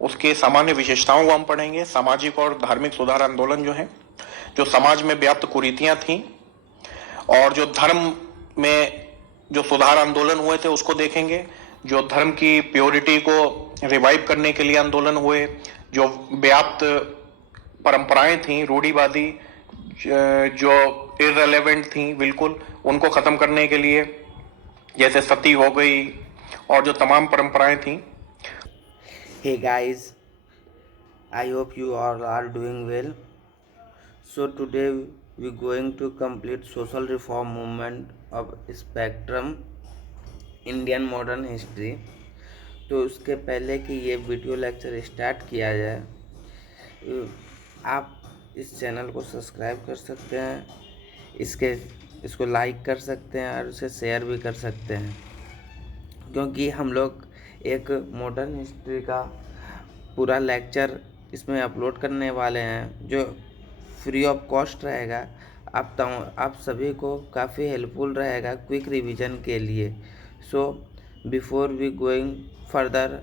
उसके सामान्य विशेषताओं को हम पढ़ेंगे। सामाजिक और धार्मिक सुधार आंदोलन जो है, जो समाज में व्याप्त कुरीतियां थी, और जो धर्म में जो सुधार आंदोलन हुए थे उसको देखेंगे। जो धर्म की प्योरिटी को रिवाइव करने के लिए आंदोलन हुए, जो व्याप्त परंपराएं थी रूढ़िवादी, जो इररिलेवेंट थी बिल्कुल, उनको खत्म करने के लिए, जैसे सती हो गई और जो तमाम परंपराएं थी। Hey guys, I hope you all are doing well. So today we going to complete social reform movement of spectrum Indian modern history. तो उसके पहले कि ये वीडियो लेक्चर स्टार्ट किया जाए, आप इस चैनल को सब्सक्राइब कर सकते हैं, इसको लाइक कर सकते हैं और उसे शेयर भी कर सकते हैं, क्योंकि हम लोग एक मॉडर्न हिस्ट्री का पूरा लेक्चर इसमें अपलोड करने वाले हैं जो फ्री ऑफ कॉस्ट रहेगा। आप सभी को काफ़ी हेल्पफुल रहेगा क्विक रिवीजन के लिए। So before we going further,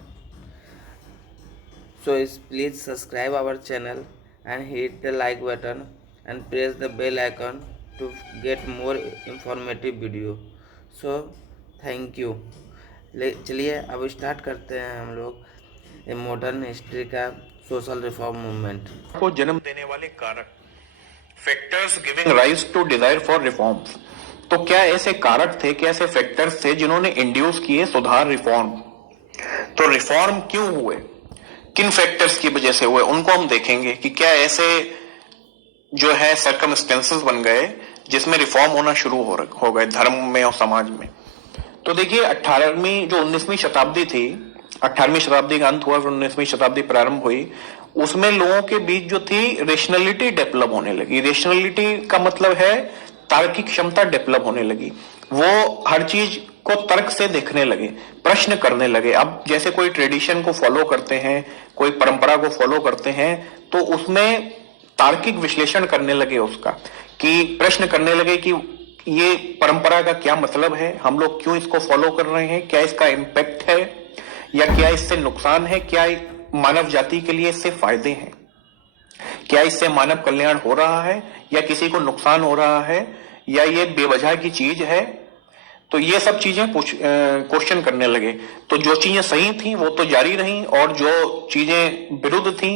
so please subscribe our channel and hit the like button and press the bell icon to get more informative video. So thank you. चलिए अब start करते हैं हम लोग modern history का social reform movement को जन्म देने वाले कारक, factors giving rise to desire for reforms. तो क्या ऐसे कारक थे, क्या ऐसे फैक्टर्स थे जिन्होंने इंड्यूस किए सुधार, रिफॉर्म? तो रिफॉर्म क्यों हुए, किन फैक्टर्स की वजह से हुए, उनको हम देखेंगे कि क्या ऐसे जो है सर्कमस्टेंसेस बन गए जिसमें रिफॉर्म होना शुरू हो गए धर्म में और समाज में। तो देखिए 18वीं जो 19वीं शताब्दी थी, 18वीं शताब्दी का अंत हुआ फिर 19वीं शताब्दी प्रारंभ हुई, उसमें लोगों के बीच जो थी रेशनलिटी डेवलप होने लगी। रेशनलिटी का मतलब है तार्किक क्षमता डेवलप होने लगी। वो हर चीज को तर्क से देखने लगे, प्रश्न करने लगे। अब जैसे कोई ट्रेडिशन को फॉलो करते हैं, कोई परंपरा को फॉलो करते हैं, तो उसमें तार्किक विश्लेषण करने लगे उसका, कि प्रश्न करने लगे कि ये परंपरा का क्या मतलब है, हम लोग क्यों इसको फॉलो कर रहे हैं, क्या इसका इम्पैक्ट है या क्या इससे नुकसान है, क्या मानव जाति के लिए इससे फायदे हैं, क्या इससे मानव कल्याण हो रहा है या किसी को नुकसान हो रहा है, या ये बेवजह की चीज है। तो ये सब चीजें क्वेश्चन करने लगे। तो जो चीजें सही थी वो तो जारी रही, और जो चीजें विरुद्ध थी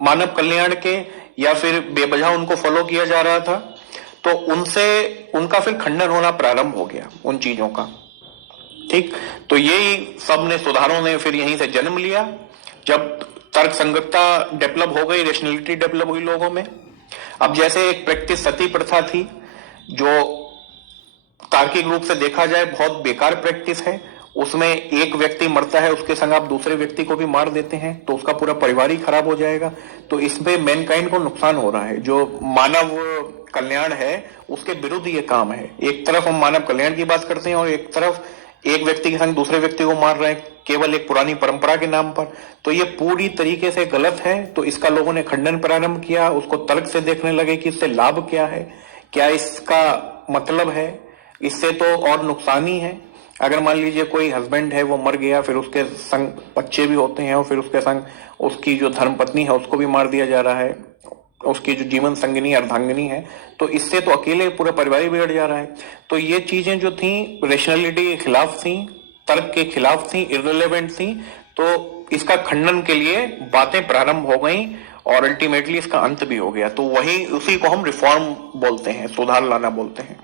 मानव कल्याण के या फिर बेवजह उनको फॉलो किया जा रहा था, तो उनका फिर खंडन होना प्रारंभ हो गया उन चीजों का। ठीक, तो यही सब ने सुधारों ने फिर यहीं से जन्म लिया। जब तर्क संगतता डेवलप हो गई, रेशनलिटी डेवलप हुई लोगों में। अब जैसे एक प्रैक्टिस सती प्रथा थी, जो तार्किक रूप से देखा जाए बहुत बेकार प्रैक्टिस है। उसमें एक व्यक्ति मरता है, उसके संग आप दूसरे व्यक्ति को भी मार देते हैं, तो उसका पूरा परिवार ही खराब हो जाएगा। तो इसमें मैनकाइंड को नुकसान हो रहा है। जो मानव कल्याण है उसके विरुद्ध ये काम है। एक तरफ हम मानव कल्याण की बात करते हैं और एक तरफ एक व्यक्ति के संग दूसरे व्यक्ति को मार रहे हैं केवल एक पुरानी परंपरा के नाम पर। तो ये पूरी तरीके से गलत है। तो इसका लोगों ने खंडन प्रारंभ किया, उसको तर्क से देखने लगे कि इससे लाभ क्या है, क्या इसका मतलब है, इससे तो और नुकसान ही है। अगर मान लीजिए कोई हस्बैंड है वो मर गया, फिर उसके संग बच्चे भी होते हैं और फिर उसके संग उसकी जो धर्मपत्नी है उसको भी मार दिया जा रहा है, उसकी जो जीवन संगिनी अर्धांगिनी है, तो इससे तो अकेले पूरा परिवार ही बिगड़ जा रहा है। तो ये चीजें जो थी रेशनलिटी के खिलाफ थी, तर्क के खिलाफ थी, इररिलेवेंट थी। तो इसका खंडन के लिए बातें प्रारंभ हो गई और अल्टीमेटली इसका अंत भी हो गया। तो वही उसी को हम रिफॉर्म बोलते हैं, सुधार लाना बोलते हैं।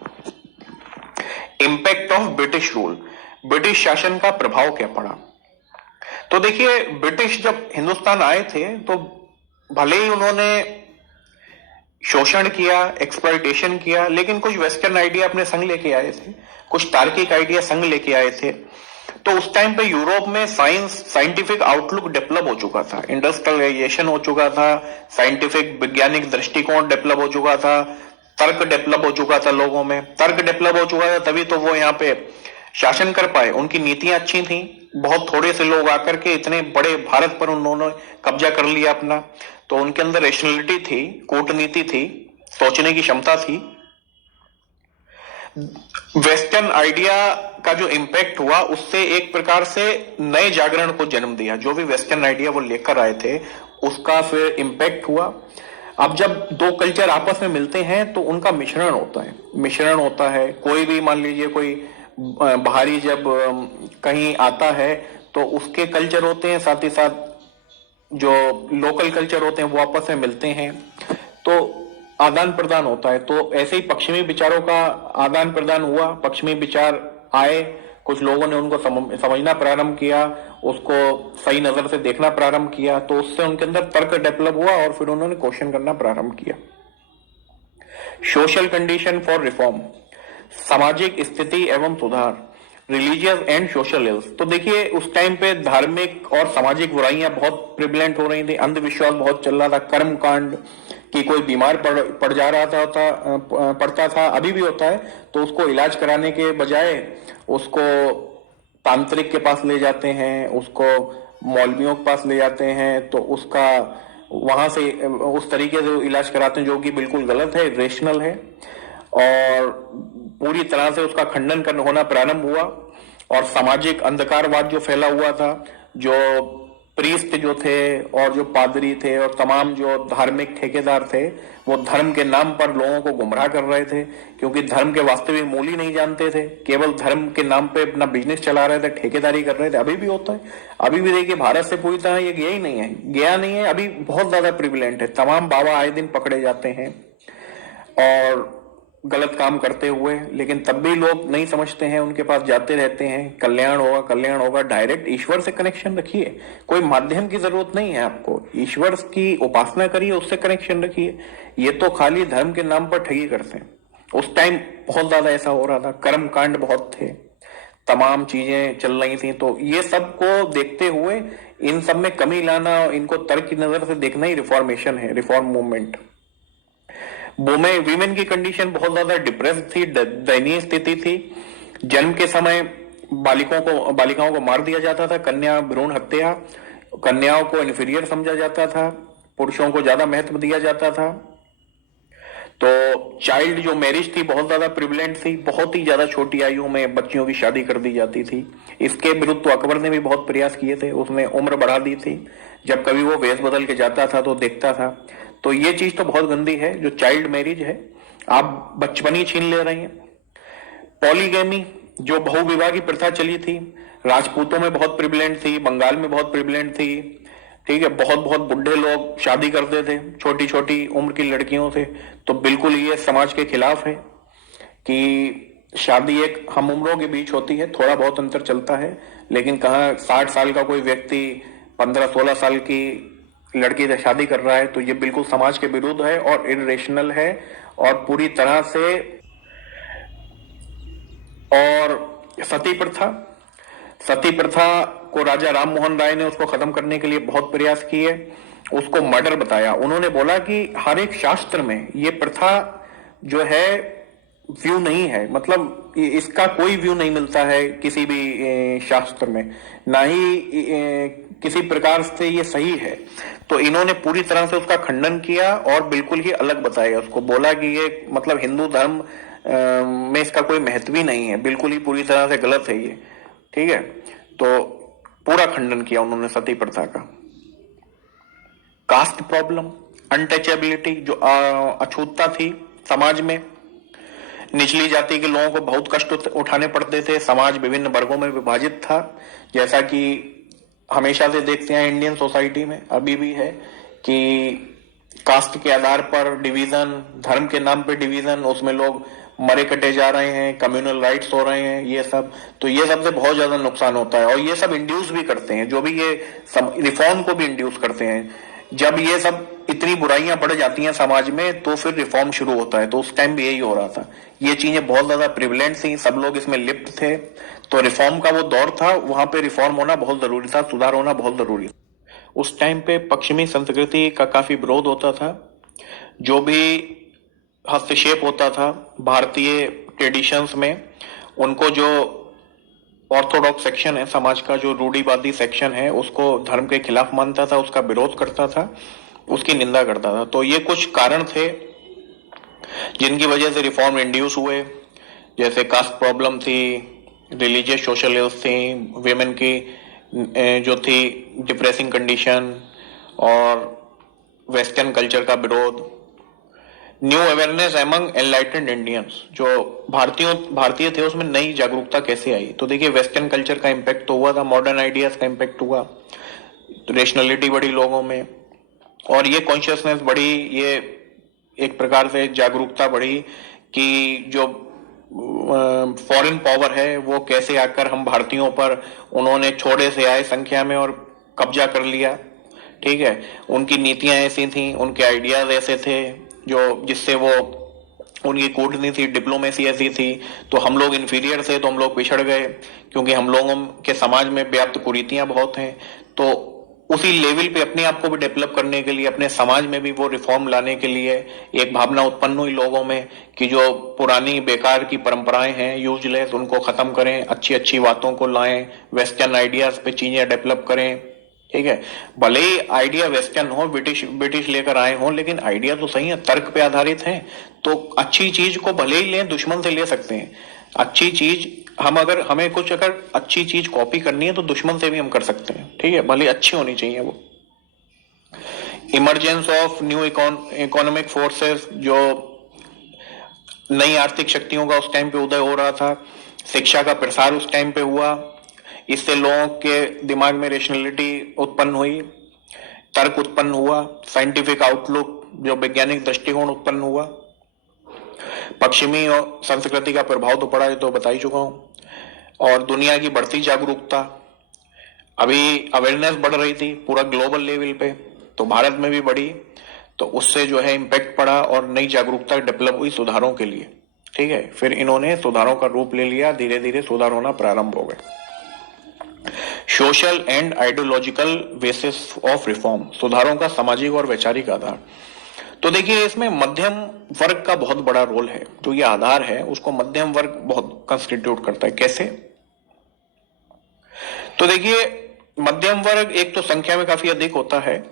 Impact of British rule, British शासन का प्रभाव क्या पड़ा? तो देखिए ब्रिटिश जब हिंदुस्तान आए थे तो भले ही उन्होंने शोषण किया, एक्सप्लॉयटेशन किया, लेकिन कुछ वेस्टर्न आइडिया अपने संग लेके आए थे, कुछ तार्किक आइडिया संग लेके आए थे। तो उस टाइम पे यूरोप में साइंटिफिक आउटलुक डेवलप हो चुका था, इंडस्ट्रियलाइजेशन हो चुका था, साइंटिफिक वैज्ञानिक दृष्टिकोण डेवलप हो चुका था, तर्क डेवलप हो चुका था लोगों में। तर्क डेवलप हो चुका था तभी तो वो यहाँ पे शासन कर पाए, उनकी नीतियां अच्छी थी। बहुत थोड़े से लोग आकर के इतने बड़े भारत पर उन्होंने कब्जा कर लिया अपना। तो उनके अंदर रेशनलिटी थी, कूटनीति थी, सोचने की क्षमता थी। वेस्टर्न आइडिया का जो इम्पैक्ट हुआ उससे एक प्रकार से नए जागरण को जन्म दिया। जो भी वेस्टर्न आइडिया वो लेकर आए थे उसका फिर इम्पैक्ट हुआ। अब जब दो कल्चर आपस में मिलते हैं तो उनका मिश्रण होता है। कोई भी मान लीजिए कोई बाहरी जब कहीं आता है तो उसके कल्चर होते हैं, साथ ही साथ जो लोकल कल्चर होते हैं वो आपस में मिलते हैं, तो आदान प्रदान होता है। तो ऐसे ही पश्चिमी विचारों का आदान प्रदान हुआ। पश्चिमी विचार आए, कुछ लोगों ने उनको समझना प्रारंभ किया, उसको सही नजर से देखना प्रारंभ किया, तो उससे उनके अंदर तर्क डेवलप हुआ और फिर उन्होंने क्वेश्चन करना प्रारंभ किया। सोशल कंडीशन फॉर रिफॉर्म, सामाजिक स्थिति एवं सुधार, रिलीजियस एंड सोशल इल्स। तो देखिए उस टाइम पे धार्मिक और सामाजिक बुराइयां बहुत प्रिवलेंट हो रही थी, अंधविश्वास बहुत चल रहा था, कर्म कांड कि कोई बीमार पड़ जा रहा पड़ता था, अभी भी होता है, तो उसको इलाज कराने के बजाय उसको तांत्रिक के पास ले जाते हैं, उसको मौलवियों के पास ले जाते हैं, तो उसका वहां से उस तरीके से इलाज कराते हैं जो कि बिल्कुल गलत है, इरेशनल है, और पूरी तरह से उसका खंडन होना प्रारंभ हुआ। और सामाजिक अंधकारवाद जो फैला हुआ था, जो प्रीस्ट जो थे और जो पादरी थे और तमाम जो धार्मिक ठेकेदार थे, वो धर्म के नाम पर लोगों को गुमराह कर रहे थे, क्योंकि धर्म के वास्तविक मूल ही नहीं जानते थे, केवल धर्म के नाम पे अपना बिजनेस चला रहे थे, ठेकेदारी कर रहे थे। अभी भी होता है, अभी भी देखिए भारत से पूरी तरह ये गया नहीं है, अभी बहुत ज्यादा प्रिविलेंट है। तमाम बाबा आए दिन पकड़े जाते हैं और गलत काम करते हुए, लेकिन तब भी लोग नहीं समझते हैं, उनके पास जाते रहते हैं, कल्याण होगा। डायरेक्ट ईश्वर से कनेक्शन रखिए, कोई माध्यम की जरूरत नहीं है आपको, ईश्वर की उपासना करिए, उससे कनेक्शन रखिए। ये तो खाली धर्म के नाम पर ठगी करते हैं। उस टाइम बहुत ज्यादा ऐसा हो रहा था, कर्म कांड बहुत थे, तमाम चीजें चल रही थी। तो ये सब को देखते हुए इन सब में कमी लाना, इनको तर्क की नजर से देखना ही रिफॉर्मेशन है, रिफॉर्म मूवमेंट। वीमेन की कंडीशन बहुत ज्यादा डिप्रेस थी, दयनीय स्थिति थी। जन्म के समय बालिकाओं को मार दिया जाता था, कन्या भ्रूण हत्या, कन्याओं को इन्फीरियर समझा जाता था, पुरुषों को ज्यादा महत्व दिया जाता था। तो चाइल्ड जो मैरिज थी बहुत ज्यादा प्रिविलेंट थी, बहुत ही ज्यादा छोटी आयु में बच्चियों की शादी कर दी जाती थी। इसके विरुद्ध तो अकबर ने भी बहुत प्रयास किए थे, उसने उम्र बढ़ा दी थी, जब कभी वो वेश बदल के जाता था तो देखता था। तो ये चीज तो बहुत गंदी है, जो चाइल्ड मैरिज है, आप बचपन ही छीन ले रहे हैं। पॉलीगैमी, जो बहुविवाह की प्रथा चली थी, राजपूतों में बहुत प्रिविलेंट थी, बंगाल में बहुत प्रिविलेंट थी, ठीक है। बहुत बहुत बुढ़े लोग शादी करते थे छोटी छोटी उम्र की लड़कियों से। तो बिल्कुल ये समाज के खिलाफ है कि शादी एक हम उम्रों के बीच होती है, थोड़ा बहुत अंतर चलता है, लेकिन कहाँ 60 साल का कोई व्यक्ति 15-16 साल की लड़की से शादी कर रहा है, तो ये बिल्कुल समाज के विरुद्ध है और इरेशनल है और पूरी तरह से। और सती प्रथा को राजा राम मोहन राय ने उसको खत्म करने के लिए बहुत प्रयास किए, उसको मर्डर बताया। उन्होंने बोला कि हर एक शास्त्र में ये प्रथा जो है व्यू नहीं है, मतलब इसका कोई व्यू नहीं मिलता है किसी भी शास्त्र में, ना ही किसी प्रकार से ये सही है। तो इन्होंने पूरी तरह से उसका खंडन किया और बिल्कुल ही अलग बताया उसको, बोला कि ये मतलब हिंदू धर्म में इसका कोई महत्व ही नहीं है, बिल्कुल ही पूरी तरह से गलत है ये, ठीक है। तो पूरा खंडन किया उन्होंने सती प्रथा का। कास्ट प्रॉब्लम, अनटचेबिलिटी, जो अछूतता थी समाज में, निचली जाति के लोगों को बहुत कष्ट उठाने पड़ते थे, समाज विभिन्न वर्गों में विभाजित था, जैसा कि हमेशा से देखते हैं इंडियन सोसाइटी में, अभी भी है कि कास्ट के आधार पर डिवीजन, धर्म के नाम पे डिवीजन, उसमें लोग मरे कटे जा रहे हैं, कम्युनल राइट्स हो रहे हैं, ये सब। तो ये सब से बहुत ज्यादा नुकसान होता है और ये सब इंड्यूस भी करते हैं, जो भी ये रिफॉर्म को भी इंड्यूस करते हैं। जब ये सब इतनी बुराइयां बढ़ जाती हैं समाज में तो फिर रिफॉर्म शुरू होता है। तो उस टाइम भी यही हो रहा था, ये चीजें बहुत ज्यादा प्रिविलेंट थी, सब लोग इसमें लिप्त थे। तो रिफॉर्म का वो दौर था, वहां पे रिफॉर्म होना बहुत जरूरी था, सुधार होना बहुत जरूरी था। उस टाइम पे पश्चिमी संस्कृति का काफी विरोध होता था, जो भी हस्तक्षेप होता था भारतीय ट्रेडिशंस में, उनको जो ऑर्थोडॉक्स सेक्शन है समाज का, जो रूढ़िवादी सेक्शन है, उसको धर्म के खिलाफ मानता था, उसका विरोध करता था, उसकी निंदा करता था। तो ये कुछ कारण थे जिनकी वजह से रिफॉर्म इंड्यूस हुए। जैसे कास्ट प्रॉब्लम थी, रिलीजियस सोशल इल्स थी, वेमेन की जो थी डिप्रेसिंग कंडीशन, और वेस्टर्न कल्चर का विरोध, new awareness among enlightened Indians, जो भारतीय थे उसमें नई जागरूकता कैसे आई। तो देखिए वेस्टर्न कल्चर का इम्पैक्ट तो हुआ था, मॉडर्न आइडियाज का इम्पैक्ट हुआ, तो रेशनलिटी बढ़ी लोगों में, और ये कॉन्शियसनेस बढ़ी, ये एक प्रकार से जागरूकता बढ़ी कि जो फॉरेन पावर है वो कैसे आकर हम भारतीयों पर उन्होंने छोड़े से आए संख्या में और कब्जा कर लिया। ठीक है, उनकी नीतियां ऐसी थी, उनके आइडियाज ऐसे थे जो जिससे वो, उनकी कूटनीति डिप्लोमेसी ऐसी थी, तो हम लोग इंफीरियर थे तो हम लोग पिछड़ गए, क्योंकि हम लोगों के समाज में व्याप्त कुरीतियां बहुत हैं। तो उसी लेवल पे अपने आप को भी डेवलप करने के लिए, अपने समाज में भी वो रिफॉर्म लाने के लिए एक भावना उत्पन्न हुई लोगों में कि जो पुरानी बेकार की परंपराएं हैं यूजलेस, उनको खत्म करें, अच्छी अच्छी बातों को लाएं, वेस्टर्न आइडियाज पे चीजें डेवलप करें। ठीक है, भले ही आइडिया वेस्टर्न हो, ब्रिटिश लेकर आए हो, लेकिन आइडिया तो सही है, तर्क पे आधारित है। तो अच्छी चीज को भले ही लें, दुश्मन से ले सकते हैं अच्छी चीज। हमें कुछ अगर अच्छी चीज कॉपी करनी है तो दुश्मन से भी हम कर सकते हैं। ठीक है, भले अच्छी होनी चाहिए वो। Emergence of new economic forces, जो नई आर्थिक शक्तियों का उस टाइम पे उदय हो रहा था, शिक्षा का प्रसार उस टाइम पे हुआ, इससे लोगों के दिमाग में रेशनलिटी उत्पन्न हुई, तर्क उत्पन्न हुआ, साइंटिफिक आउटलुक जो वैज्ञानिक दृष्टिकोण उत्पन्न हुआ, पश्चिमी और संस्कृति का प्रभाव तो पड़ा, ये तो बता ही चुका हूं, और दुनिया की बढ़ती जागरूकता। अभी अवेयरनेस बढ़ रही थी पूरा ग्लोबल लेवल पे, तो भारत में भी बढ़ी, तो उससे जो है इम्पैक्ट पड़ा और नई जागरूकता डेवलप हुई सुधारों के लिए। ठीक है, फिर इन्होंने सुधारों का रूप ले लिया, धीरे धीरे सुधार होना प्रारंभ हो गए। Social and ideological basis of reform, सुधारों का सामाजिक और वैचारिक आधार। तो देखिए इसमें मध्यम वर्ग का बहुत बड़ा रोल है, जो ये आधार है उसको मध्यम वर्ग बहुत कंस्टिट्यूट करता है। कैसे? तो देखिए मध्यम वर्ग एक तो संख्या में काफी अधिक होता है।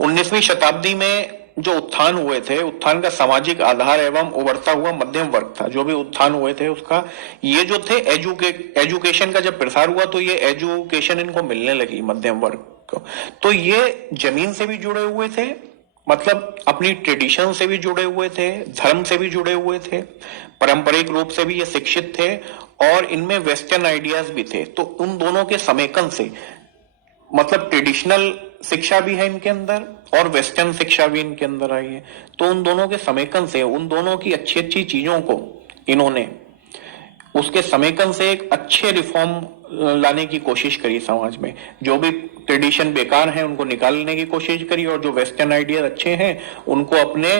19वीं शताब्दी में जो उत्थान हुए थे, उत्थान का सामाजिक आधार एवं उभरता हुआ मध्यम वर्ग था। जो भी उत्थान हुए थे उसका, ये जो थे एजुकेशन का जब प्रसार हुआ तो ये एजुकेशन इनको मिलने लगी मध्यम वर्ग को। तो ये जमीन से भी जुड़े हुए थे, मतलब अपनी ट्रेडिशन से भी जुड़े हुए थे, धर्म से भी जुड़े हुए थे, पारंपरिक रूप से भी ये शिक्षित थे, और इनमें वेस्टर्न आइडियाज भी थे। तो उन दोनों के समेकन से, मतलब ट्रेडिशनल शिक्षा भी है इनके अंदर और वेस्टर्न शिक्षा भी इनके अंदर आई है, तो उन दोनों के समेकन से, उन दोनों की अच्छी अच्छी चीजों को इन्होंने, उसके समेकन से एक अच्छे रिफॉर्म लाने की कोशिश करी समाज में। जो भी ट्रेडिशन बेकार हैं उनको निकालने की कोशिश करी, और जो वेस्टर्न आइडिया अच्छे हैं उनको अपने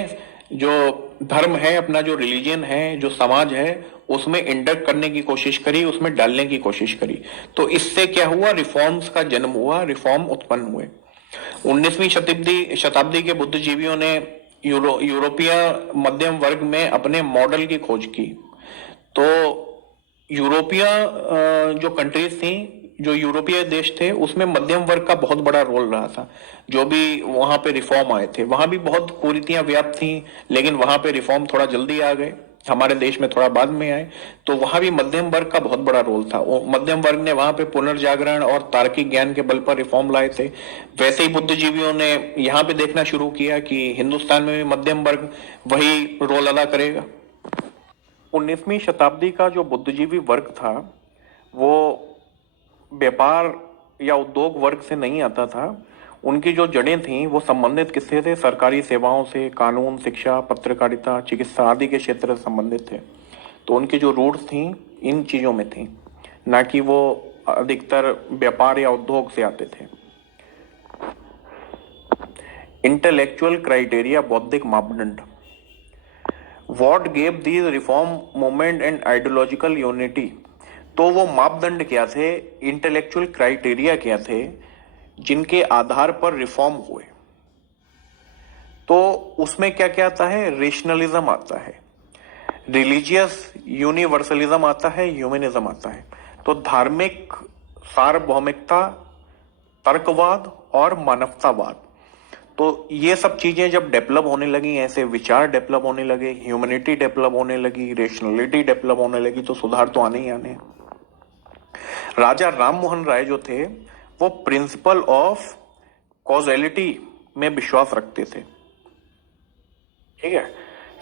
जो धर्म है, अपना जो रिलीजन है, जो समाज है, उसमें इंडक्ट करने की कोशिश करी, उसमें डालने की कोशिश करी। तो इससे क्या हुआ, रिफॉर्म्स का जन्म हुआ, रिफॉर्म उत्पन्न हुए। 19वीं शताब्दी के बुद्धिजीवियों ने यूरोपीय मध्यम वर्ग में अपने मॉडल की खोज की। तो यूरोपीय जो कंट्रीज थी, जो यूरोपीय देश थे, उसमें मध्यम वर्ग का बहुत बड़ा रोल रहा था। जो भी वहां पे रिफॉर्म आए थे, वहां भी बहुत कुरीतियां व्याप्त थी, लेकिन वहां पे रिफॉर्म थोड़ा जल्दी आ गए, हमारे देश में थोड़ा बाद में आए। तो वहां भी मध्यम वर्ग का बहुत बड़ा रोल था। मध्यम वर्ग ने वहां पे पुनर्जागरण और तार्किक ज्ञान के बल पर रिफॉर्म लाए थे। वैसे ही बुद्धिजीवियों ने यहाँ पे देखना शुरू किया कि हिंदुस्तान में भी मध्यम वर्ग वही रोल अदा करेगा। 19वीं शताब्दी का जो बुद्धिजीवी वर्ग था वो व्यापार या उद्योग वर्ग से नहीं आता था। उनकी जो जड़ें थीं वो संबंधित किससे थे, सरकारी सेवाओं से, कानून, शिक्षा, पत्रकारिता, चिकित्सा आदि के क्षेत्र से संबंधित थे। तो उनकी जो रूट्स थीं इन चीज़ों में थीं, ना कि वो अधिकतर व्यापार या उद्योग से आते थे। इंटेलेक्चुअल क्राइटेरिया, बौद्धिक मापदंड। What gave these reform movement and ideological unity? तो वो मापदंड क्या थे, इंटेलेक्चुअल क्राइटेरिया क्या थे, जिनके आधार पर रिफॉर्म हुए। तो उसमें क्या क्या आता है, रेशनलिज्म आता है, रिलीजियस यूनिवर्सलिज्म आता है, ह्यूमनिज्म आता है। तो धार्मिक सार्वभौमिकता, तर्कवाद और मानवतावाद। तो ये सब चीजें जब डेवलप होने लगी, ऐसे विचार डेवलप होने लगे, ह्यूमैनिटी डेवलप होने लगी, रेशनलिटी डेवलप होने लगी, तो सुधार तो आने ही आने हैं। राजा राम मोहन राय जो थे वो प्रिंसिपल ऑफ कॉजेलिटी में विश्वास रखते थे। ठीक है,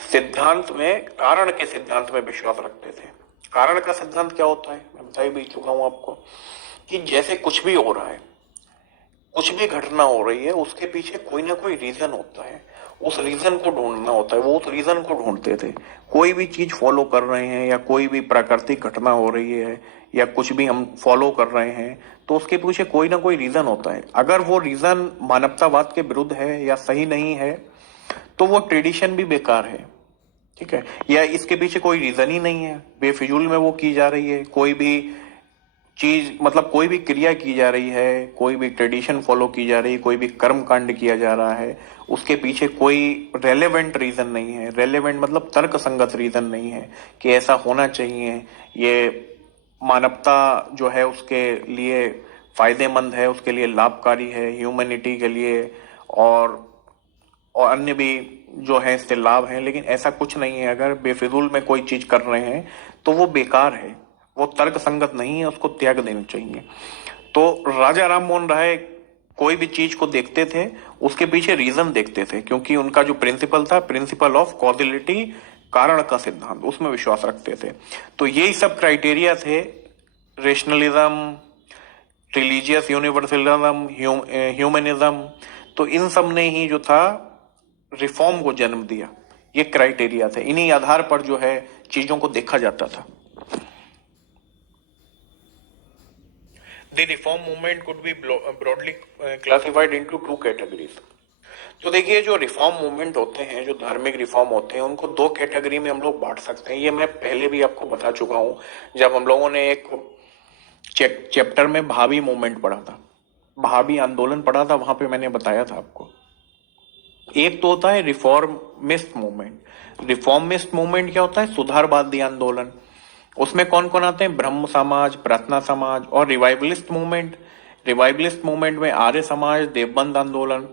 सिद्धांत में, कारण के सिद्धांत में विश्वास रखते थे। कारण का सिद्धांत क्या होता है, मैं बता भी चुका हूं आपको कि जैसे कुछ भी हो रहा है, कुछ भी घटना हो रही है, उसके पीछे कोई ना कोई रीजन होता है, उस रीजन को ढूंढना होता है। वो उस रीजन को ढूंढते थे। कोई भी चीज फॉलो कर रहे हैं या कोई भी प्राकृतिक घटना हो रही है या कुछ भी हम फॉलो कर रहे हैं, तो उसके पीछे कोई ना कोई रीजन होता है। अगर वो रीजन मानवतावाद के विरुद्ध है या सही नहीं है, तो वो ट्रेडिशन भी बेकार है। ठीक है, या इसके पीछे कोई रीजन ही नहीं है, बेफिजूल में वो की जा रही है। कोई भी चीज, मतलब कोई भी क्रिया की जा रही है, कोई भी ट्रेडिशन फॉलो की जा रही है, कोई भी कर्म कांड किया जा रहा है, उसके पीछे कोई रेलेवेंट रीजन नहीं है। रेलेवेंट मतलब तर्क संगत रीजन नहीं है कि ऐसा होना चाहिए, ये मानवता जो है उसके लिए फायदेमंद है, उसके लिए लाभकारी है, ह्यूमैनिटी के लिए और अन्य भी जो है इससे लाभ है। लेकिन ऐसा कुछ नहीं है। अगर बेफिजूल में कोई चीज कर रहे हैं तो वो बेकार है, वो तर्क संगत नहीं है, उसको त्याग देना चाहिए। तो राजा राम मोहन राय कोई भी चीज को देखते थे, उसके पीछे रीजन देखते थे, क्योंकि उनका जो प्रिंसिपल था, प्रिंसिपल ऑफ कॉजिलिटी, कारण का सिद्धांत, उसमें विश्वास रखते थे। तो यही सब क्राइटेरिया थे, रेशनलिज्म, रिलीजियस यूनिवर्सलिज्म, ह्यूमनिज्म। तो इन सब ने ही जो था रिफॉर्म को जन्म दिया। ये क्राइटेरिया थे, इन्हीं आधार पर जो है चीजों को देखा जाता था। The reform movement could be broadly classified into two categories. तो देखिए, जो रिफॉर्म मूवमेंट होते हैं, जो धार्मिक रिफॉर्म होते हैं, उनको दो कैटेगरी में हम लोग बांट सकते हैं। ये मैं पहले भी आपको बता चुका हूं, जब हम लोगों ने एक चैप्टर में भावी मूवमेंट पढ़ा था, भावी आंदोलन पढ़ा था, वहां पे मैंने बताया था आपको। एक तो होता है रिफॉर्मिस्ट मूवमेंट। रिफॉर्मिस्ट मूवमेंट क्या होता है, सुधारवादी आंदोलन। उसमें कौन कौन आते हैं, ब्रह्म समाज, प्रार्थना समाज और रिवाइवलिस्ट मूवमेंट। रिवाइवलिस्ट मूवमेंट में आर्य समाज, देवबंद आंदोलन।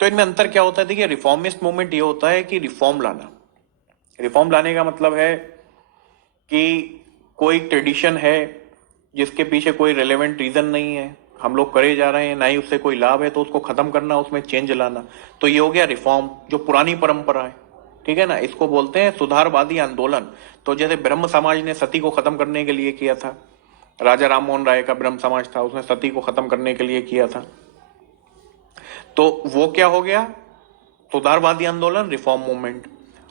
तो इनमें अंतर क्या होता है, देखिए, रिफॉर्मिस्ट मूवमेंट ये होता है कि रिफॉर्म लाना। रिफॉर्म लाने का मतलब है कि कोई ट्रेडिशन है जिसके पीछे कोई रेलेवेंट रीजन नहीं है, हम लोग करे जा रहे हैं, ना ही उससे कोई लाभ है, तो उसको खत्म करना, उसमें चेंज लाना। तो ये हो गया रिफॉर्म, जो पुरानी परंपरा है। ठीक है ना, इसको बोलते हैं सुधारवादी आंदोलन। तो जैसे ब्रह्म समाज ने सती को खत्म करने के लिए किया था, राजा राम मोहन राय का ब्रह्म समाज था, उसने सती को खत्म करने के लिए किया था। तो वो क्या हो गया, सुधारवादी आंदोलन, रिफॉर्म मूवमेंट।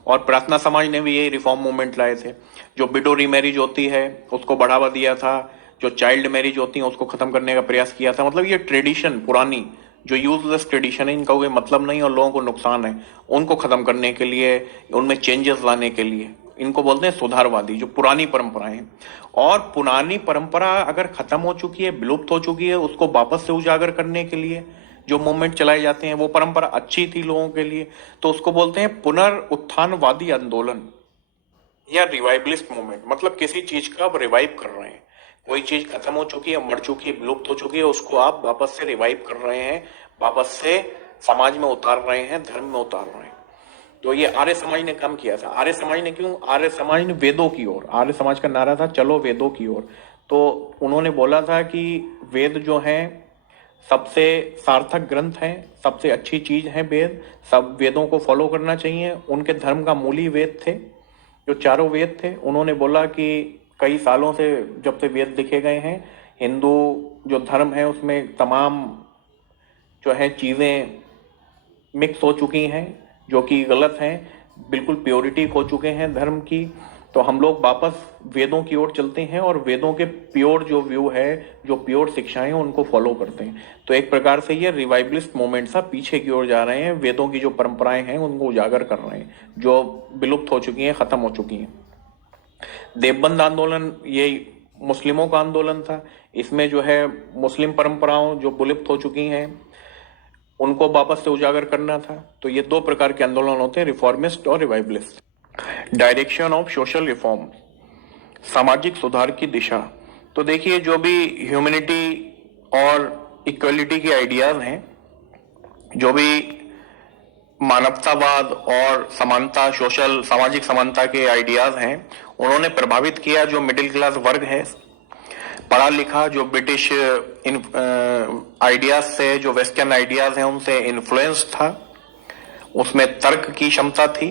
और प्रार्थना समाज ने भी यही रिफॉर्म मूवमेंट लाए थे। जो विडो रीमैरिज होती है उसको बढ़ावा दिया था, जो चाइल्ड मैरिज होती है उसको खत्म करने का प्रयास किया था। मतलब ये ट्रेडिशन, पुरानी जो यूजलेस ट्रेडिशन है, इनका कोई मतलब नहीं और लोगों को नुकसान है, उनको खत्म करने के लिए, उनमें चेंजेस लाने के लिए, इनको बोलते हैं सुधारवादी, जो पुरानी परंपराएं हैं। और पुरानी परंपरा अगर खत्म हो चुकी है, विलुप्त हो चुकी है, उसको वापस से उजागर करने के लिए जो मूवमेंट चलाए जाते हैं, वो परंपरा अच्छी थी लोगों के लिए, तो उसको बोलते हैं पुनरुत्थानवादी आंदोलन या रिवाइवलिस्ट मूवमेंट। मतलब किसी चीज का आप रिवाइव कर रहे हैं, कोई चीज खत्म हो चुकी है, मर चुकी है, विलुप्त हो चुकी है, उसको आप वापस से रिवाइव कर रहे हैं, वापस से समाज में उतार रहे हैं, धर्म में उतार रहे हैं। तो ये आर्य समाज ने काम किया था। आर्य समाज ने क्यों, आर्य समाज ने वेदों की ओर, आर्य समाज का नारा था चलो वेदों की ओर। तो उन्होंने बोला था कि वेद जो है सबसे सार्थक ग्रंथ है, सबसे अच्छी चीज है वेद, सब वेदों को फॉलो करना चाहिए। उनके धर्म का मूल ही वेद थे, जो चारों वेद थे। उन्होंने बोला कि कई सालों से जब से वेद लिखे गए हैं, हिंदू जो धर्म है उसमें तमाम जो है चीजें मिक्स हो चुकी हैं जो कि गलत हैं, बिल्कुल प्योरिटी खो चुके हैं धर्म की। तो हम लोग वापस वेदों की ओर चलते हैं और वेदों के प्योर जो व्यू है, जो प्योर शिक्षाएं हैं, उनको फॉलो करते हैं। तो एक प्रकार से ये रिवाइवलिस्ट मूवमेंट सा पीछे की ओर जा रहे हैं, वेदों की जो परंपराएं हैं उनको उजागर कर रहे हैं, जो विलुप्त हो चुकी हैं, खत्म हो चुकी हैं। देवबंद आंदोलन ये मुस्लिमों का आंदोलन था। इसमें जो है मुस्लिम परंपराओं जो विलुप्त हो चुकी हैं उनको वापस से उजागर करना था। तो ये दो प्रकार के आंदोलन होते हैं, रिफॉर्मिस्ट और revivalist. Direction of social reform, सामाजिक सुधार की दिशा। तो देखिए, जो भी ह्यूमैनिटी और इक्वलिटी के आइडियाज हैं, जो भी मानवतावाद और समानता, सोशल सामाजिक समानता के आइडियाज हैं, उन्होंने प्रभावित किया जो मिडिल क्लास वर्ग है, पढ़ा लिखा, जो ब्रिटिश आइडियाज से, जो वेस्टर्न आइडियाज हैं उनसे इन्फ्लुएंस था, उसमें तर्क की क्षमता थी,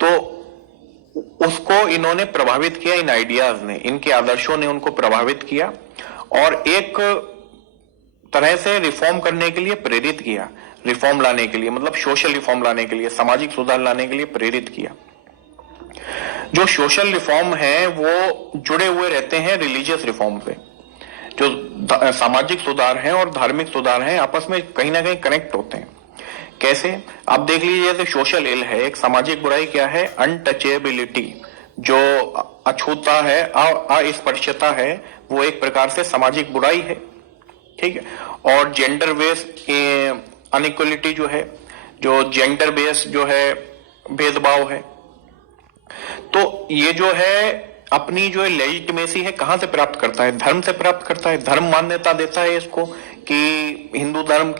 तो उसको इन्होंने प्रभावित किया। इन आइडियाज ने, इनके आदर्शों ने उनको प्रभावित किया और एक तरह से रिफॉर्म करने के लिए प्रेरित किया, रिफॉर्म लाने के लिए, मतलब सोशल रिफॉर्म लाने के लिए, सामाजिक सुधार लाने के लिए प्रेरित किया। जो सोशल रिफॉर्म है वो जुड़े हुए रहते हैं रिलीजियस रिफॉर्म पे। जो सामाजिक सुधार है और धार्मिक सुधार है आपस में कहीं ना कहीं कनेक्ट होते हैं। कैसे? आप देख लीजिए, जैसे सोशल इल है, एक सामाजिक बुराई क्या है? अनटचेबिलिटी, जो अछूता है, अस्पृश्यता है, वो एक प्रकार से सामाजिक बुराई है, ठीक है। और जेंडर बेस्ड अनइक्वलिटी जो है, जो जेंडर बेस्ड जो है भेदभाव है, तो ये जो है अपनी जो लेजिटिमेसी है कहां से प्राप्त करता है? धर्म से प्राप्त करता है। धर्म मान्यता देता है इसको कि हिंदू धर्म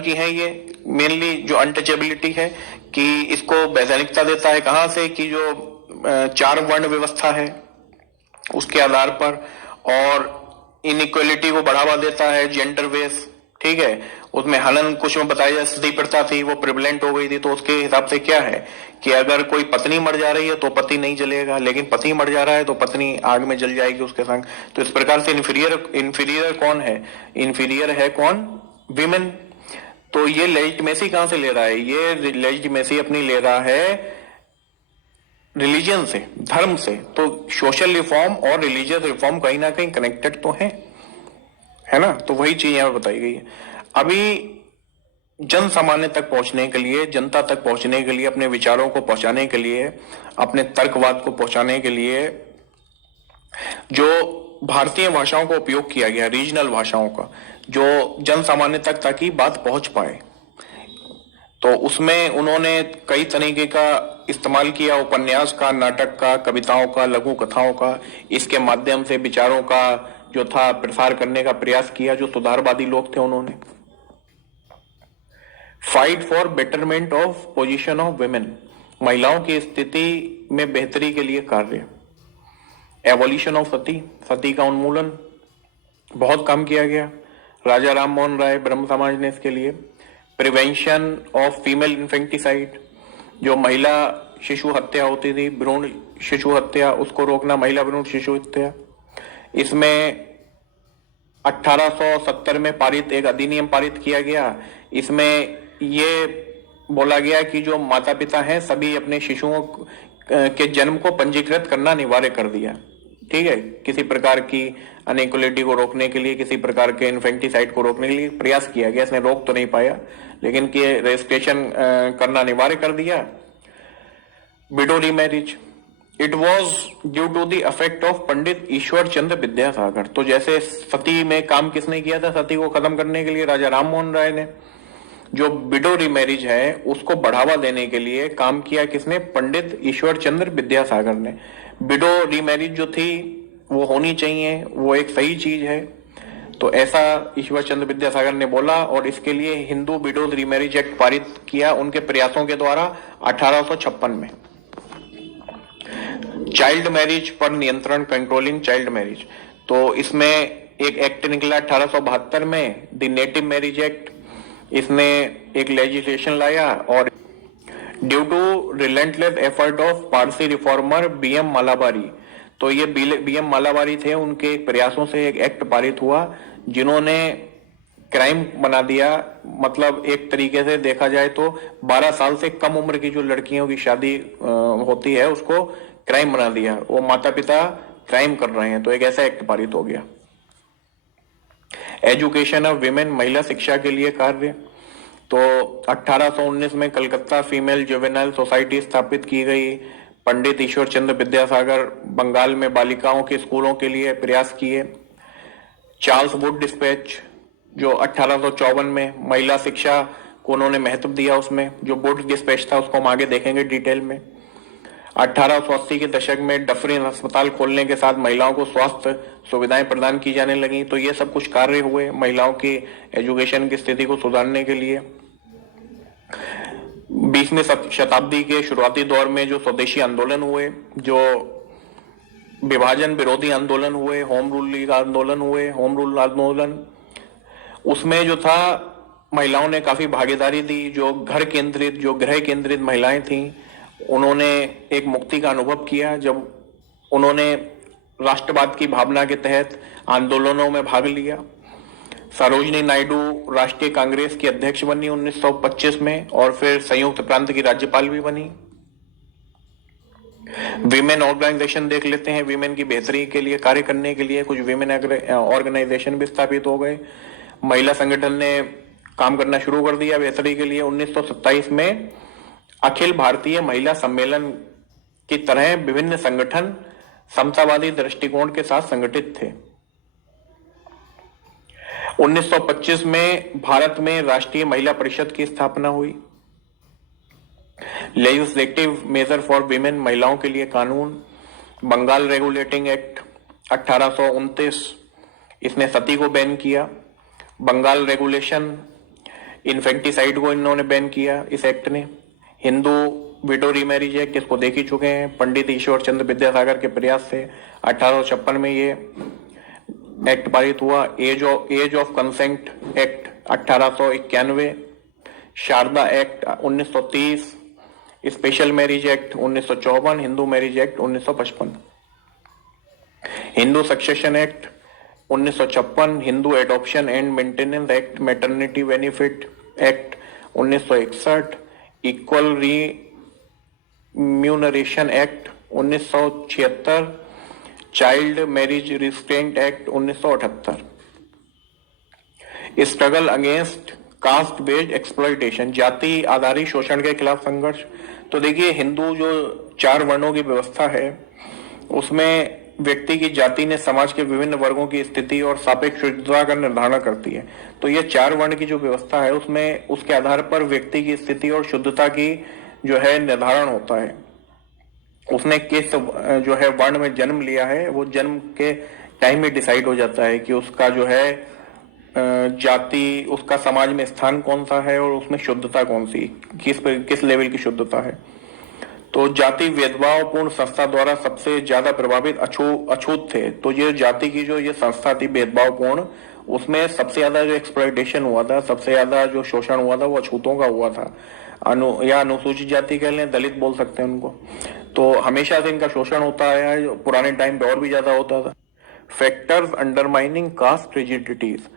की है ये मेनली जो अनटचेबिलिटी है, कि इसको वैधानिकता देता है कहां से? कि जो 4 वर्ण व्यवस्था है उसके आधार पर, और इनइक्वलिटी को बढ़ावा देता है जेंडर बेस, ठीक है। उसमें हनन कुछ में बताया जाए, सती प्रथा थी वो प्रिवलेंट हो गई थी, तो उसके हिसाब से क्या है कि अगर कोई पत्नी मर जा रही है तो पति नहीं जलेगा, लेकिन पति मर जा रहा है तो पत्नी आग में जल जाएगी उसके संग। तो इस प्रकार से इंफीरियर कौन है? इंफीरियर है कौन? विमेन। तो ये लेजिटिमेसी कहां से ले रहा है? ये लेजिटिमेसी अपनी ले रहा है रिलीजन से, धर्म से। तो सोशल रिफॉर्म और रिलीजियस रिफॉर्म कहीं ना कहीं कनेक्टेड तो है ना। तो वही चीज यहां बताई गई है। अभी जन सामान्य तक पहुंचने के लिए, जनता तक पहुंचने के लिए, अपने विचारों को पहुंचाने के लिए, अपने तर्कवाद को पहुंचाने के लिए जो भारतीय भाषाओं का उपयोग किया गया, रीजनल भाषाओं का, जो जन सामान्य तक ताकि बात पहुंच पाए, तो उसमें उन्होंने कई तरीके का इस्तेमाल किया, उपन्यास का, नाटक का, कविताओं का, लघु कथाओं का। इसके माध्यम से विचारों का जो था प्रसार करने का प्रयास किया। जो सुधारवादी लोग थे उन्होंने fight for betterment of position of women, महिलाओं की स्थिति में बेहतरी के लिए कार्य। एवोल्यूशन ऑफ सती, सती का उन्मूलन, बहुत काम किया गया। राजा राम मोहन राय, ब्रह्म समाज ने इसके लिए। प्रिवेंशन ऑफ फीमेल इन्फेंटिसाइड, जो महिला शिशु हत्या होती थी, भ्रूण शिशु हत्या, उसको रोकना, महिला भ्रूण शिशु हत्या। इसमें 1870 में पारित एक अधिनियम पारित किया गया। इसमें ये बोला गया कि जो माता पिता हैं सभी अपने शिशुओं के जन्म को पंजीकृत करना अनिवार्य कर दिया, ठीक है। किसी प्रकार की अनइक्वलिटी को रोकने के लिए, किसी प्रकार के इन्फेंटिसाइड को रोकने के लिए प्रयास किया गया। इसने रोक तो नहीं पाया, लेकिन कि रजिस्ट्रेशन करना अनिवार्य कर दिया। Widow remarriage, it was due to the effect of Pandit Ishwar Chandra Vidyasagar. तो जैसे सती में काम किसने किया था? सती को खत्म करने के लिए राजा राम मोहन राय ने। जो विडो रीमैरिज है उसको बढ़ावा देने के लिए काम किया किसने? पंडित ईश्वर चंद्र विद्यासागर ने। विडो रीमैरिज जो थी वो होनी चाहिए, वो एक सही चीज है, तो ऐसा ईश्वर चंद्र विद्यासागर ने बोला, और इसके लिए हिंदू विडो रीमैरिज एक्ट पारित किया उनके प्रयासों के द्वारा 1856 में। चाइल्ड मैरिज पर नियंत्रण, कंट्रोलिंग चाइल्ड मैरिज, तो इसमें एक एक्ट निकला 1872 में, द नेटिव मैरिज एक्ट। इसने एक लेजिस्लेशन लाया, और due to relentless effort of Parsi reformer BM Malabari, तो ये बीएम मालाबारी थे, उनके प्रयासों से एक एक्ट पारित हुआ जिन्होंने क्राइम बना दिया। मतलब एक तरीके से देखा जाए तो 12 साल से कम उम्र की जो लड़कियों की शादी होती है उसको क्राइम बना दिया। वो माता पिता क्राइम कर रहे हैं, तो एक ऐसा एक्ट पारित हो गया। एजुकेशन ऑफ विमेन, महिला शिक्षा के लिए कार्य, तो 1819 में कलकत्ता फीमेल जुवेनाइल सोसाइटी स्थापित की गई। पंडित ईश्वर चंद्र विद्यासागर बंगाल में बालिकाओं के स्कूलों के लिए प्रयास किए। चार्ल्स वुड डिस्पैच जो 1854 में महिला शिक्षा को उन्होंने महत्व दिया, उसमें जो वुड डिस्पैच था उसको हम आगे देखेंगे डिटेल में। 1880 के दशक में डफरिन अस्पताल खोलने के साथ महिलाओं को स्वास्थ्य सुविधाएं प्रदान की जाने लगी। तो ये सब कुछ कार्य हुए महिलाओं की एजुकेशन की स्थिति को सुधारने के लिए। 20वीं शताब्दी के शुरुआती दौर में जो स्वदेशी आंदोलन हुए, जो विभाजन विरोधी आंदोलन हुए, होम रूल आंदोलन, उसमें जो था महिलाओं ने काफी भागीदारी दी। जो गृह केंद्रित महिलाएं थीं, उन्होंने एक मुक्ति का अनुभव किया जब उन्होंने राष्ट्रवाद की भावना के तहत आंदोलनों में भाग लिया। सरोजिनी नायडू राष्ट्रीय कांग्रेस की अध्यक्ष बनी 1925 में और फिर संयुक्त प्रांत की राज्यपाल भी बनी। विमेन ऑर्गेनाइजेशन देख लेते हैं। विमेन की बेहतरी के लिए कार्य करने के लिए कुछ विमेन ऑर्गेनाइजेशन भी स्थापित हो गए। महिला संगठन ने काम करना शुरू कर दिया बेहतरी के लिए। 1927 में अखिल भारतीय महिला सम्मेलन की तरह विभिन्न संगठन समतावादी दृष्टिकोण के साथ संगठित थे। 1925 में भारत में राष्ट्रीय महिला परिषद की स्थापना हुई। लेजिस्लेटिव मेजर फॉर विमेन, महिलाओं के लिए कानून। बंगाल रेगुलेटिंग एक्ट 1829, इसने सती को बैन किया। बंगाल रेगुलेशन, इन्फेक्टिसाइड को इन्होंने बैन किया इस एक्ट ने। हिंदू विडो रीमैरिज एक्ट, इसको देख ही चुके हैं, पंडित ईश्वर चंद्र विद्यासागर के प्रयास से 1856 में ये एक्ट पारित हुआ। Age of consent act 1891, Sharda act 1930, special marriage act 1954, Hindu marriage act 1955, Hindu succession act 1956, Hindu adoption and maintenance act, maternity benefit act 1961, equal remuneration act 1976, child marriage restraint act 1978, struggle against caste based exploitation, जाति आधारित शोषण के खिलाफ संघर्ष। तो देखिए, हिंदू जो 4 वर्णों की व्यवस्था है, उसमें व्यक्ति की जाति ने समाज के विभिन्न वर्गों की स्थिति और सापेक्ष शुद्धता का निर्धारण करती है। तो ये 4 वर्ण की जो व्यवस्था है, उसमें उसके आधार पर व्यक्ति की स्थिति और शुद्धता की जो है निर्धारण होता है। उसने किस जो है वर्ण में जन्म लिया है, वो जन्म के टाइम में डिसाइड हो जाता है कि उसका जो है जाति, उसका समाज में स्थान कौन सा है और उसमें शुद्धता कौन सी, किस लेवल की शुद्धता है। तो जाति भेदभावपूर्ण संस्था द्वारा सबसे ज्यादा प्रभावित अछूत थे। तो ये जाति की जो ये संस्था थी भेदभावपूर्ण, उसमें सबसे ज्यादा जो एक्सप्लॉयटेशन हुआ था, सबसे ज्यादा जो शोषण हुआ था, वो अछूतों का हुआ था। या अनुसूचित जाति कह लें, दलित बोल सकते हैं उनको। तो हमेशा से इनका शोषण होता आया है, पुराने टाइम पे और भी ज्यादा होता था। फैक्टर्स अंडरमाइनिंग कास्ट रिजिडिटीज,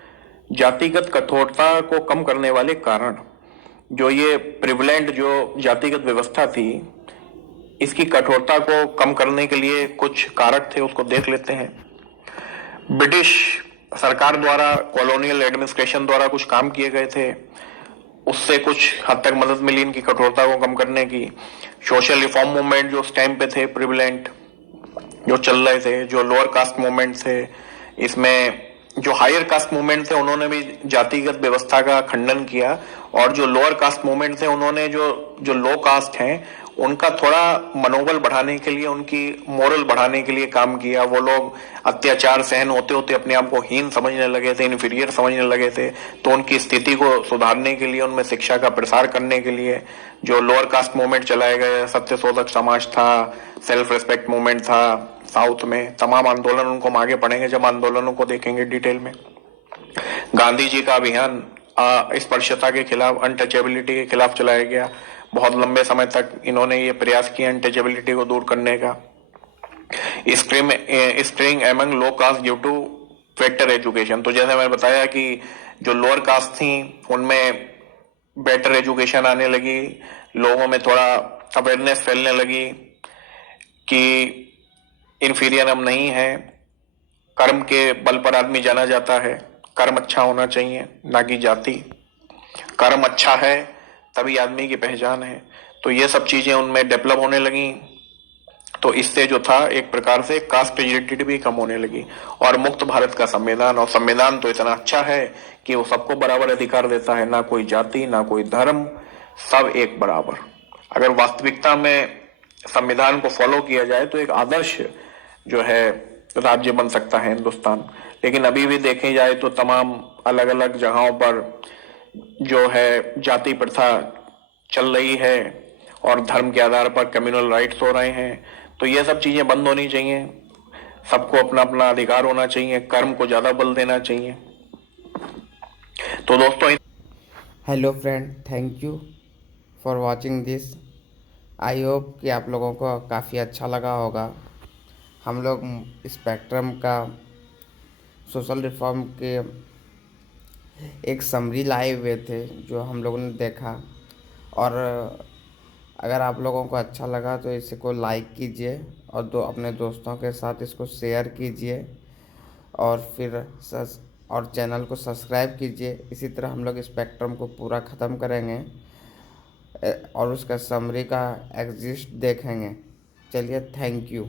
जातिगत कठोरता को कम करने वाले कारण। जो ये प्रिवलेंट जो जातिगत व्यवस्था थी, इसकी कठोरता को कम करने के लिए कुछ कारक थे, उसको देख लेते हैं। ब्रिटिश सरकार द्वारा, कॉलोनियल एडमिनिस्ट्रेशन द्वारा कुछ काम किए गए थे, उससे कुछ हद तक मदद मिली इनकी कठोरता को कम करने की। सोशल रिफॉर्म मूवमेंट जो उस टाइम पे थे प्रिवलेंट, जो चल रहे थे, जो लोअर कास्ट मूवमेंट थे, इसमें जो हायर कास्ट मूवमेंट थे उन्होंने भी जातिगत व्यवस्था का खंडन किया, और जो लोअर कास्ट मूवमेंट थे उन्होंने जो लो कास्ट हैं उनका थोड़ा मनोबल बढ़ाने के लिए, उनकी मोरल बढ़ाने के लिए काम किया। वो लोग अत्याचार सहन होते होते अपने आप को हीन समझने लगे थे, इन्फीरियर समझने लगे थे। तो उनकी स्थिति को सुधारने के लिए, उनमें शिक्षा का प्रसार करने के लिए जो लोअर कास्ट मूवमेंट चलाए गए, सत्यशोधक समाज था, सेल्फ रिस्पेक्ट मूवमेंट था साउथ में, तमाम आंदोलन उनको हम आगे पढ़ेंगे जब आंदोलनों को देखेंगे डिटेल में। गांधी जी का अभियान स्पर्शता के खिलाफ, अनटचेबिलिटी के खिलाफ चलाया गया। बहुत लंबे समय तक इन्होंने ये प्रयास किया अनटचेबिलिटी को दूर करने का। String among low caste due to better education, तो जैसे मैंने बताया कि जो लोअर कास्ट थी उनमें बेटर एजुकेशन आने लगी, लोगों में थोड़ा अवेयरनेस फैलने लगी कि इन्फीरियर हम नहीं है, कर्म के बल पर आदमी जाना जाता है, कर्म अच्छा होना चाहिए ना कि जाति। कर्म अच्छा है तभी आदमी की पहचान है। तो ये सब चीजें उनमें डेवलप होने लगी। तो इससे जो था एक प्रकार से कास्ट रिजिडिटी भी कम होने लगी। और मुक्त भारत का संविधान, और संविधान तो इतना अच्छा है कि वो सबको बराबर अधिकार देता है, ना कोई जाति ना कोई धर्म, सब एक बराबर। अगर वास्तविकता में संविधान को फॉलो किया जाए तो एक आदर्श जो है राज्य बन सकता है हिंदुस्तान। लेकिन अभी भी देखे जाए तो तमाम अलग अलग जगहों पर जो है जाति प्रथा चल रही है और धर्म के आधार पर कम्युनल राइट्स हो रहे हैं। तो ये सब चीजें बंद होनी चाहिए। सबको अपना अपना अधिकार होना चाहिए, कर्म को ज्यादा बल देना चाहिए। तो दोस्तों, hello friend, thank you for watching this. I hope कि आप लोगों को काफ़ी अच्छा लगा होगा। हम लोग स्पेक्ट्रम का सोशल रिफॉर्म के एक समरी लाए हुए थे जो हम लोगों ने देखा, और अगर आप लोगों को अच्छा लगा तो इसे को लाइक कीजिए और अपने दोस्तों के साथ इसको शेयर कीजिए, और फिर और चैनल को सब्सक्राइब कीजिए। इसी तरह हम लोग स्पेक्ट्रम को पूरा ख़त्म करेंगे और उसका समरी का एग्जिस्ट देखेंगे। चलिए, थैंक यू।